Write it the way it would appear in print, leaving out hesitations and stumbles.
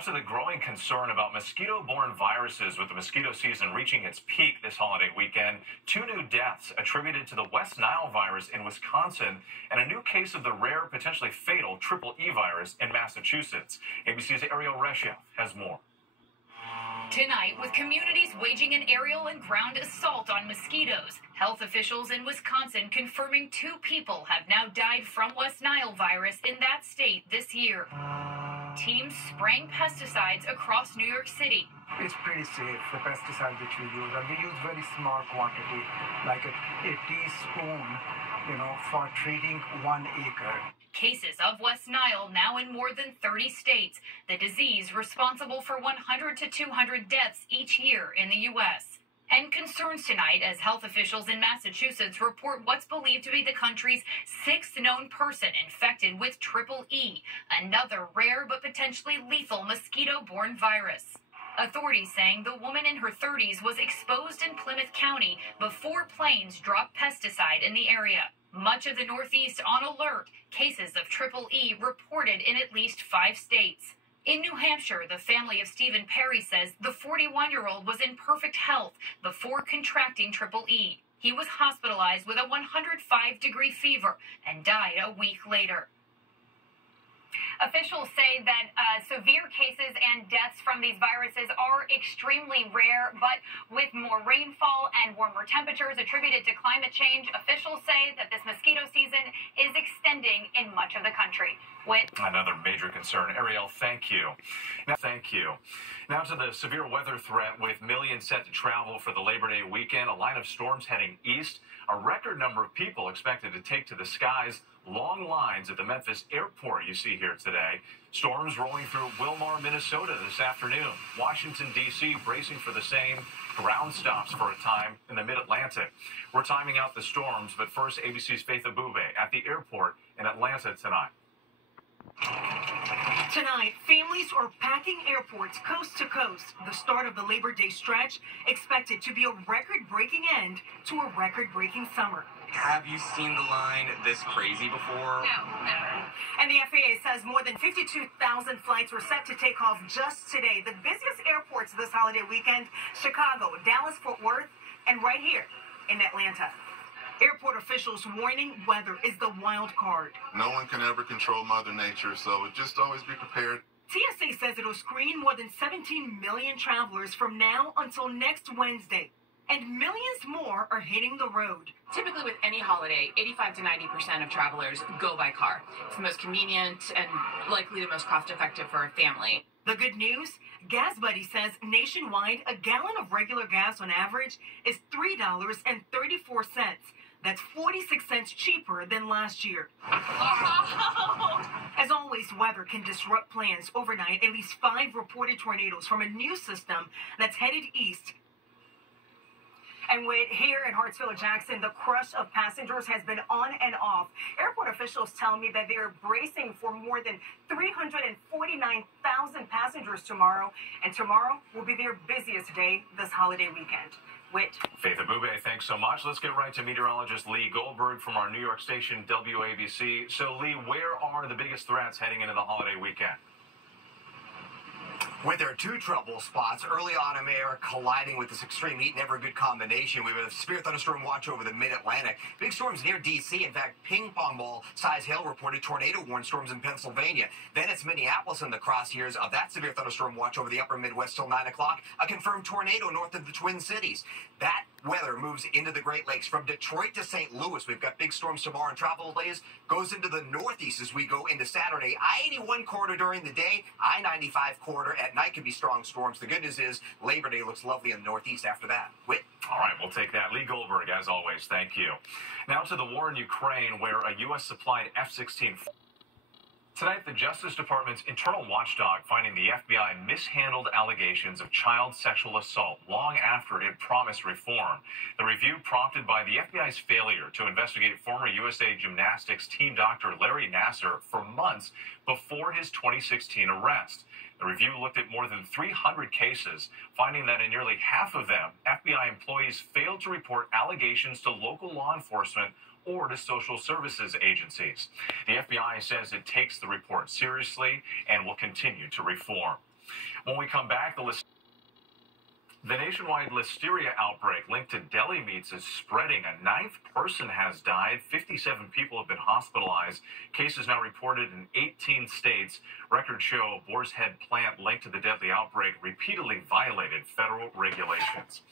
Now to the growing concern about mosquito-borne viruses with the mosquito season reaching its peak this holiday weekend. 2 new deaths attributed to the West Nile virus in Wisconsin and a new case of the rare, potentially fatal Triple E virus in Massachusetts. ABC's Ariel Resheff has more. Tonight, with communities waging an aerial and ground assault on mosquitoes, health officials in Wisconsin confirming 2 people have now died from West Nile virus in that state this year. Teams spraying pesticides across New York City. It's pretty safe, the pesticide which we use, and we use very small quantity, like a teaspoon, for treating 1 acre. Cases of West Nile now in more than 30 states, the disease responsible for 100 to 200 deaths each year in the U.S. And concerns tonight as health officials in Massachusetts report what's believed to be the country's 6th known person infected with Triple E, another rare but potentially lethal mosquito-borne virus. Authorities saying the woman in her 30s was exposed in Plymouth County before planes dropped pesticide in the area. Much of the Northeast on alert, cases of Triple E reported in at least 5 states. In New Hampshire, the family of Stephen Perry says the 41-year-old was in perfect health before contracting Triple E. He was hospitalized with a 105-degree fever and died a week later. Officials say that severe cases and deaths from these viruses are extremely rare, but with more rainfall and warmer temperatures attributed to climate change, officials say that this mosquito season is extending in much of the country. Another major concern. Ariel, thank you. Now to the severe weather threat with millions set to travel for the Labor Day weekend. A line of storms heading east. A record number of people expected to take to the skies. Long lines at the Memphis airport you see here today. Storms rolling through Wilmar, Minnesota this afternoon. Washington, D.C. bracing for the same. Ground stops for a time in the mid-Atlantic. We're timing out the storms, but first, ABC's Faith Abube at the airport in Atlanta tonight. Tonight, families are packing airports coast to coast. The start of the Labor Day stretch expected to be a record-breaking end to a record-breaking summer. Have you seen the line this crazy before? No, never. And the FAA says more than 52,000 flights were set to take off just today. The busiest airports this holiday weekend, Chicago, Dallas-Fort Worth, and right here in Atlanta. Airport officials warning weather is the wild card. No one can ever control Mother Nature, so just always be prepared. TSA says it'll screen more than 17 million travelers from now until next Wednesday. And millions more are hitting the road. Typically with any holiday, 85 to 90% of travelers go by car. It's the most convenient and likely the most cost-effective for a family. The good news? Gas Buddy says nationwide, a gallon of regular gas on average is $3.34. That's 46 cents cheaper than last year. As always, weather can disrupt plans overnight. At least 5 reported tornadoes from a new system that's headed east. And here in Hartsfield-Jackson, the crush of passengers has been on and off. Airport officials tell me that they are bracing for more than 349,000 passengers tomorrow. And tomorrow will be their busiest day this holiday weekend. Faith Abube, thanks so much. Let's get right to meteorologist Lee Goldberg from our New York station, WABC. So, Lee, where are the biggest threats heading into the holiday weekend? With their 2 trouble spots, early autumn air colliding with this extreme heat, never a good combination. We have a severe thunderstorm watch over the mid-Atlantic. Big storms near D.C. In fact, ping pong ball size hail reported tornado warning storms in Pennsylvania. Then it's Minneapolis in the crosshairs of that severe thunderstorm watch over the upper Midwest till 9 o'clock. A confirmed tornado north of the Twin Cities. That weather moves into the Great Lakes. From Detroit to St. Louis, we've got big storms tomorrow and travel delays. Goes into the Northeast as we go into Saturday. I-81 corridor during the day, I-95 corridor at night can be strong storms. The good news is Labor Day looks lovely in the Northeast after that. All right, we'll take that. Lee Goldberg, as always, thank you. Now to the war in Ukraine, where a U.S.-supplied F-16... Tonight, the Justice Department's internal watchdog finding the FBI mishandled allegations of child sexual assault long after it promised reform. The review prompted by the FBI's failure to investigate former USA Gymnastics team doctor Larry Nassar for months before his 2016 arrest. The review looked at more than 300 cases, finding that in nearly half of them, FBI employees failed to report allegations to local law enforcement or to social services agencies. The FBI says it takes the report seriously and will continue to reform. When we come back, the nationwide listeria outbreak linked to deli meats is spreading. A 9th person has died. 57 people have been hospitalized. Cases now reported in 18 states. Records show a Boar's Head plant linked to the deadly outbreak repeatedly violated federal regulations.